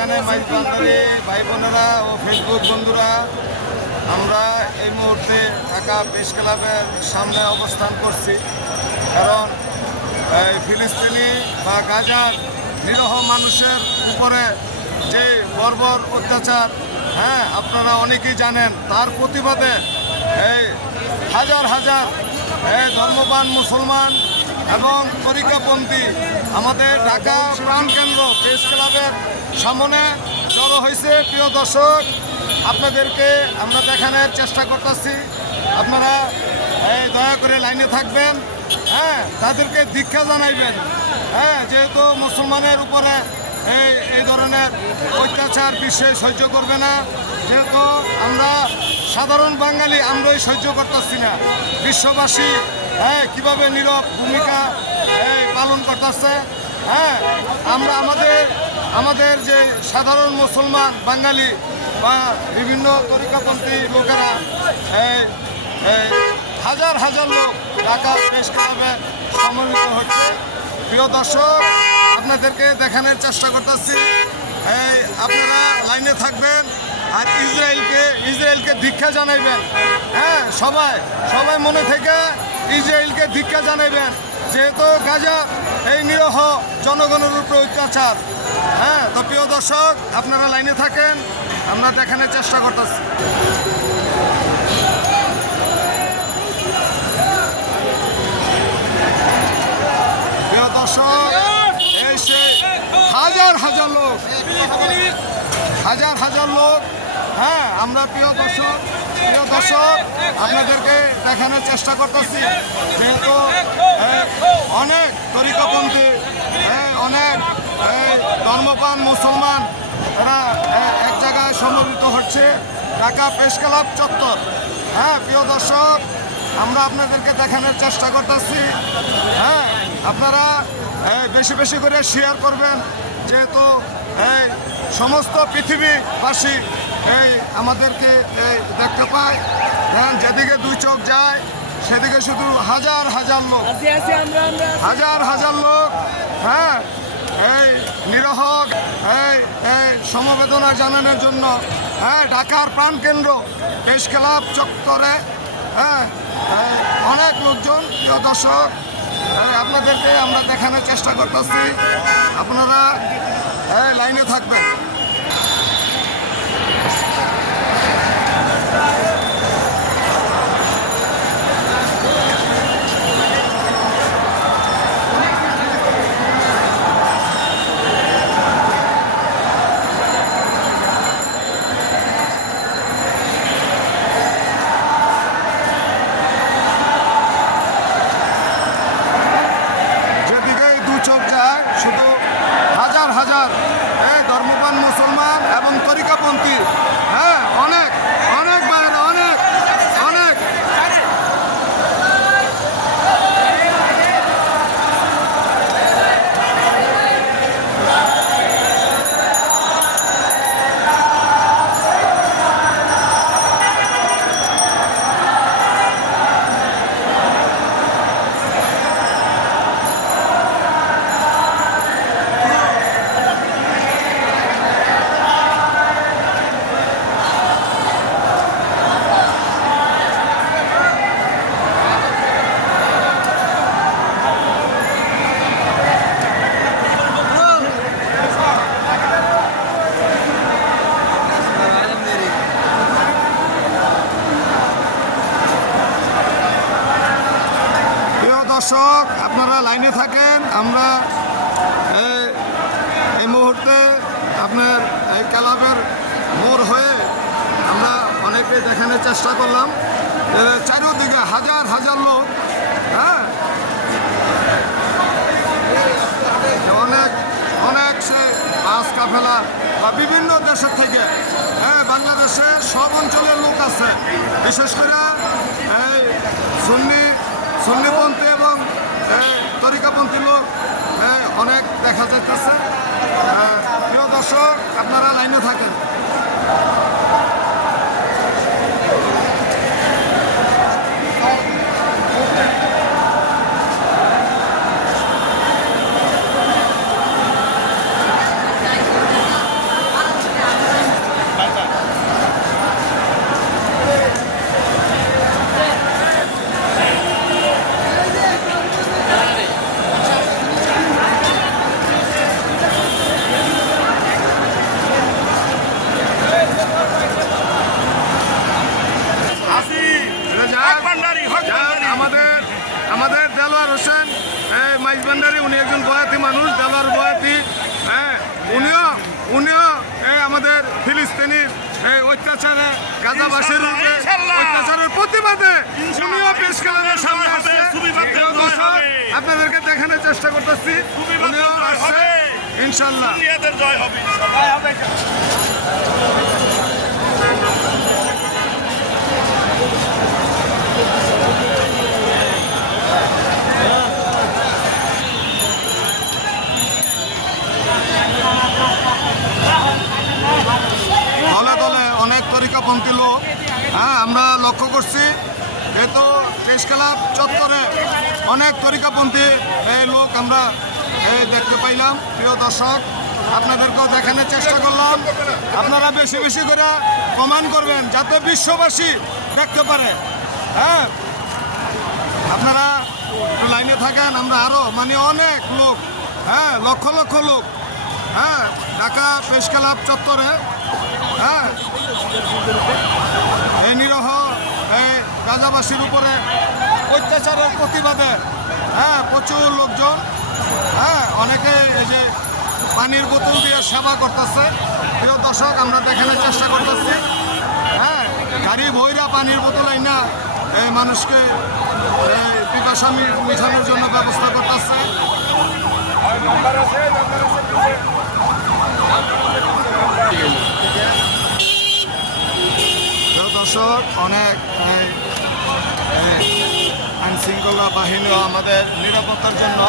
বাগানে মাইজবান্ডারি ভাই বোনেরা ও ফেসবুক বন্ধুরা, আমরা এই মুহূর্তে ঢাকা প্রেস ক্লাবের সামনে অবস্থান করছি। কারণ ফিলিস্তিনি বা গাজার নিরীহ মানুষের উপরে যে বর্বর অত্যাচার, আপনারা অনেকেই জানেন, তার প্রতিবাদে এই হাজার হাজার ধর্মপ্রাণ মুসলমান এবং তরিকাপন্থী আমাদের ঢাকা প্রাণকেন্দ্র প্রেস ক্লাবের সামনে জড়ো হয়েছে। প্রিয় দর্শক, আপনাদেরকে আমরা দেখানোর চেষ্টা করতেছি। আপনারা দয়া করে লাইনে থাকবেন, তাদেরকে দীক্ষা জানাইবেন। যেহেতু মুসলমানের উপরে এই ধরনের অত্যাচার বিশ্বে সহ্য করবে না, যেহেতু আমরা সাধারণ বাঙালি আমরাই সহ্য করতেছি না। বিশ্ববাসী কিভাবে নীরব ভূমিকা পালন করতেছে। আমরা আমাদের যে সাধারণ মুসলমান বাঙালি বা বিভিন্ন তরিকাপন্থী লোকেরা হাজার হাজার লোক ঢাকা প্রেস ক্লাবে সমবেত হচ্ছে। প্রিয় দর্শক, আপনাদেরকে দেখানোর চেষ্টা করতেছি। আপনারা লাইনে থাকবেন আর ইসরায়েলকে ধিক্ষা জানাইবেন। সবাই মনে থেকে ইসরায়েলকে ধিক্ষা জানাইবেন, যেহেতু গাজা এই নিরীহ জনগণের উপর অত্যাচার। তো প্রিয় দর্শক, আপনারা লাইনে থাকেন, আমরা দেখানোর চেষ্টা করতেছি। প্রিয় দর্শক, এই সে হাজার হাজার লোক, আমরা প্রিয় দর্শক আপনাদেরকে দেখানোর চেষ্টা করতেছি। যেহেতু অনেক তরিকাপন্থী, অনেক ধর্মপ্রাণ মুসলমান এরা এক জায়গায় সমবেত হচ্ছে ঢাকা প্রেস ক্লাব চত্বর। প্রিয় দর্শক, আমরা আপনাদেরকে দেখানোর চেষ্টা করতেছি। আপনারা বেশি বেশি করে শেয়ার করবেন, যেহেতু সমস্ত পৃথিবীবাসী আমাদেরকে দেখতে পায়। যেদিকে দুই চোখ যায় সেদিকে শুধু হাজার হাজার লোক এই নিরীহ সমবেদনা জানানোর জন্য ঢাকার প্রাণকেন্দ্র প্রেস ক্লাব চত্বরে অনেক লোকজন। প্রিয় দর্শক, আপনাদেরকে আমরা দেখানোর চেষ্টা করতেছি, আপনারা লাইনে থাকবেন। ধর্মপ্রাণ মুসলমান এবং তরিকাপন্থী অনেক বাইরে অনেক দর্শক, আপনারা লাইনে থাকেন। আমরা এই মুহূর্তে আপনার এই ক্লাবের মোড় হয়ে আমরা অনেকে দেখানোর চেষ্টা করলাম। চারিদিকে হাজার হাজার লোক, অনেক সে বাস কাফেলা বা বিভিন্ন দেশের থেকে বাংলাদেশের সব অঞ্চলের লোক আছে। বিশেষ করে এই সুন্নিপন্থী এবং তরিকাপন্থী লোক অনেক দেখা যাইতেছে। প্রিয় দর্শক, আপনারা লাইনে থাকেন। উনিও এই আমাদের ফিলিস্তিনির এই অত্যাচারে গাজাবাসীর উপরে অত্যাচারের প্রতিবাদে উনিও প্রেস ক্লাবের সামনে আসছে। আপনাদেরকে দেখানোর চেষ্টা করতেছি, উনিও আসছে ইনশাল্লাহ। জয় হবে। দলে দলে অনেক তরিকাপন্থী লোক, হ্যাঁ, আমরা লক্ষ্য করছি। যেহেতু প্রেস ক্লাব চত্বরে অনেক তরিকাপন্থী এই লোক আমরা দেখতে পাইলাম। প্রিয় দর্শক, আপনাদেরকেও দেখানোর চেষ্টা করলাম। আপনারা বেশি বেশি করে কমেন্ট করবেন যাতে বিশ্ববাসী দেখতে পারে। হ্যাঁ, আপনারা একটু লাইনে থাকেন। আমরা আরও অনেক লোক, হ্যাঁ, লক্ষ লক্ষ লোক, হ্যাঁ, ঢাকা প্রেস ক্লাব চত্বরে, হ্যাঁ, এই নিরহ এই গাজাবাসীর উপরে অত্যাচারের প্রতিবাদে, হ্যাঁ, প্রচুর লোকজন, হ্যাঁ, অনেকে এই যে পানির বোতল দিয়ে সেবা করতেছে। প্রিয় দর্শক, আমরা দেখানোর চেষ্টা করতেছি। হ্যাঁ, গাড়ি ভৈরা পানির বোতল না এই মানুষকে পিপাসা মিটানোর জন্য ব্যবস্থা করতেছে। দর্শক, অনেক আইন শৃঙ্খলা বাহিনীও আমাদের নিরাপত্তার জন্য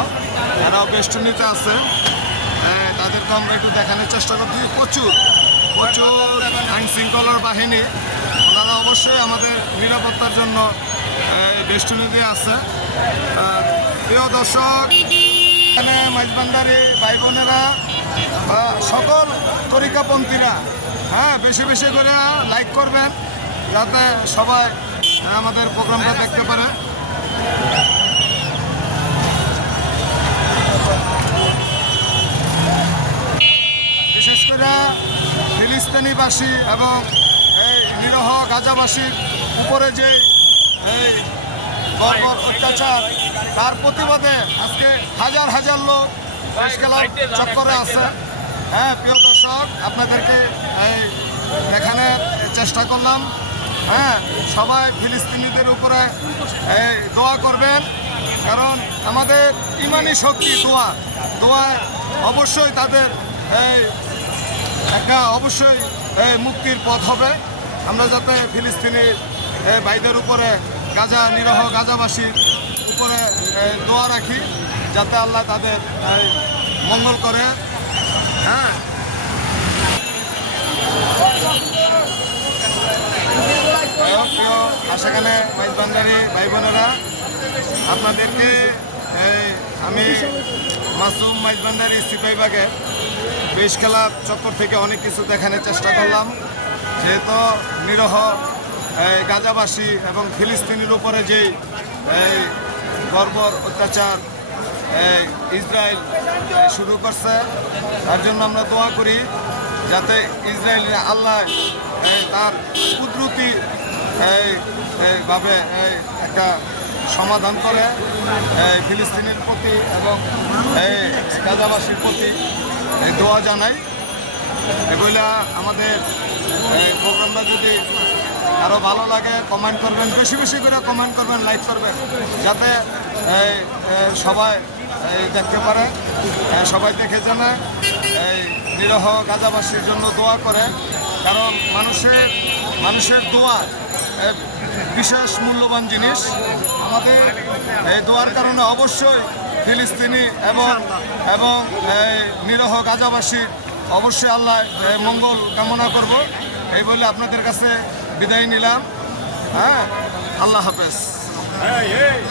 এরাও বেষ্টনীতে আছে। তাদেরকে আমরা একটু দেখানোর চেষ্টা করছি। প্রচুর আইন শৃঙ্খলার বাহিনী, ওনারা অবশ্যই আমাদের নিরাপত্তার জন্য বেষ্টনীতে আছে। প্রিয় দর্শক, এখানে মাইজবান্ডারি ভাই বোনেরা বা সকল তরিকাপন্থীরা, হ্যাঁ, বেশি বেশি করে লাইক করবেন যাতে সবাই আমাদের প্রোগ্রামটা দেখতে পারে। বিশেষ করে ফিলিস্তিনিবাসী এবং এই নিরহ গাজাবাসীর উপরে যে এই বর্বর অত্যাচার, তার প্রতিবাদে আজকে হাজার হাজার লোক প্রেস ক্লাব চত্বরে আছে। হ্যাঁ, প্রিয় দর্শক, আপনাদেরকে এই দেখানোর চেষ্টা করলাম। হ্যাঁ, সবাই ফিলিস্তিনিদের উপরে এই দোয়া করবেন, কারণ আমাদের ইমানি শক্তি দোয়া অবশ্যই তাদের এই একটা অবশ্যই মুক্তির পথ হবে। আমরা যাতে ফিলিস্তিনির ভাইদের উপরে নিরহ গাজাবাসীর উপরে দোয়া রাখি, যাতে আল্লাহ তাদের মঙ্গল করে। হ্যাঁ, সেখানে মাইজবান্ডারি ভাই বোনেরা, আপনাদেরকে আমি মাসুম মাইজবান্ডারি সিপাহীবাগে প্রেস ক্লাব চত্বর থেকে অনেক কিছু দেখানোর চেষ্টা করলাম। যেহেতু নিরহ গাজাবাসী এবং ফিলিস্তিনির উপরে যেই বর্বর অত্যাচার ইসরায়েল শুরু করছে, তার জন্য আমরা দোয়া করি যাতে ইসরায়েল আল্লাহ তার কুদরতি ভাবে একটা সমাধান করে ফিলিস্তিনের প্রতি এবং গাজাবাসীর প্রতি দোয়া জানাই। এগুলা আমাদের প্রোগ্রামটা যদি আরও ভালো লাগে কমেন্ট করবেন, বেশি বেশি করে কমেন্ট করবেন, লাইক করবেন, যাতে সবাই দেখতে পারে, সবাই দেখে জানে এই নিরহ গাজাবাসীর জন্য দোয়া করে। কারণ মানুষের দোয়া বিশেষ মূল্যবান জিনিস। আমাদের এই দোয়ার কারণে অবশ্যই ফিলিস্তিনি এবং নিরহ গাজাবাসী অবশ্যই আল্লাহ মঙ্গল কামনা করব। এই বলে আপনাদের কাছে বিদায় নিলাম। হ্যাঁ, আল্লাহ হাফেজ।